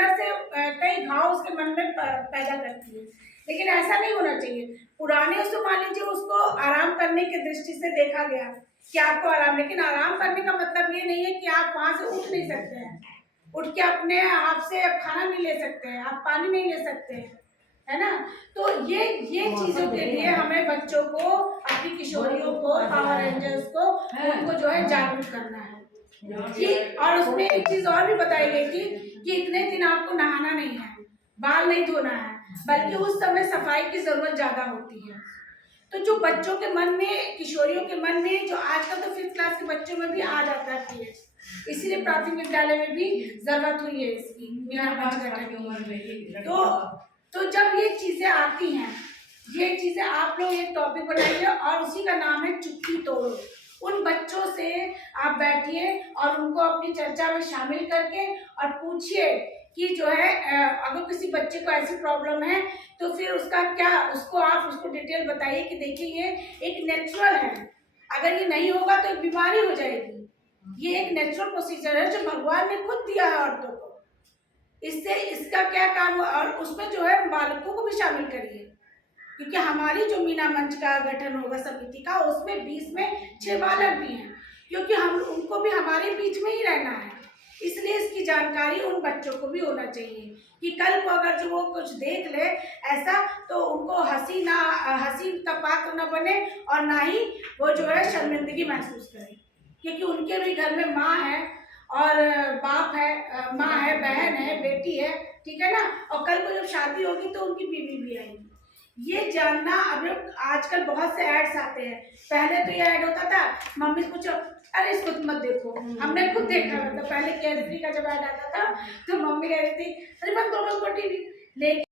अंदर से कई घाव उसके मन में पैदा करती है। लेकिन ऐसा नहीं होना चाहिए। पुराने उसको मान लीजिए उसको आराम करने की दृष्टि से देखा गया कि आपको आराम, लेकिन आराम करने का मतलब ये नहीं है कि आप वहां से उठ नहीं सकते हैं, उठ के अपने आप से खाना नहीं ले सकते हैं, आप पानी नहीं ले सकते हैं, है ना। तो ये चीजों के लिए हमें बच्चों को, अपनी किशोरियों को, पावर रेंजर्स को, उनको जो है जागरूक करना है कि, और उसमें एक चीज और भी बताई गई थी कि इतने दिन आपको नहाना नहीं है, बाल नहीं धोना है, बल्कि उस समय सफाई की जरूरत ज्यादा होती है। तो जो बच्चों के मन में, किशोरियों के मन में, जो आजकल तो 5th क्लास के बच्चों में भी आ जाता है पीरियड्स, इसीलिए प्राथमिक विद्यालय में भी जरूरत हुई है इसकी। तो जब ये चीजें आती हैं, ये चीजें आप लोग एक टॉपिक बनाइए और उसी का नाम है चुप्पी तोड़ो। उन बच्चों से आप बैठिए और उनको अपनी चर्चा में शामिल करके और पूछिए कि जो है अगर किसी बच्चे को ऐसी प्रॉब्लम है तो फिर उसका क्या, उसको डिटेल बताइए कि देखिए ये एक नेचुरल है, अगर ये नहीं होगा तो एक बीमारी हो जाएगी, ये एक नेचुरल प्रोसीजर है जो भगवान ने खुद दिया है औरतों को, इससे इसका क्या काम। और उसमें जो है बालकों को भी शामिल करिए, क्योंकि हमारी जो मीना मंच का गठन होगा समिति का, उसमें 20 में 6 बालक भी हैं, क्योंकि हम उनको भी हमारे बीच में ही रहना है, इसलिए इसकी जानकारी उन बच्चों को भी होना चाहिए कि कल को अगर जो वो कुछ देख ले ऐसा, तो उनको हंसी का पात्र न बने और ना ही वो जो है शर्मिंदगी महसूस करे, क्योंकि उनके भी घर में माँ है और बाप है, माँ है, बहन है, बेटी है, ठीक है ना, और कल को जब शादी होगी तो उनकी बीवी भी आएगी। ये जानना, अब आजकल बहुत से एड्स आते हैं, पहले तो ये ऐड होता था मम्मी से पूछो, अरे इसको मत देखो, हमने खुद देखा, मतलब पहले केयर फ्री का जब ऐड आता था तो मम्मी कह रही थी अरे मत दो टीवी, लेकिन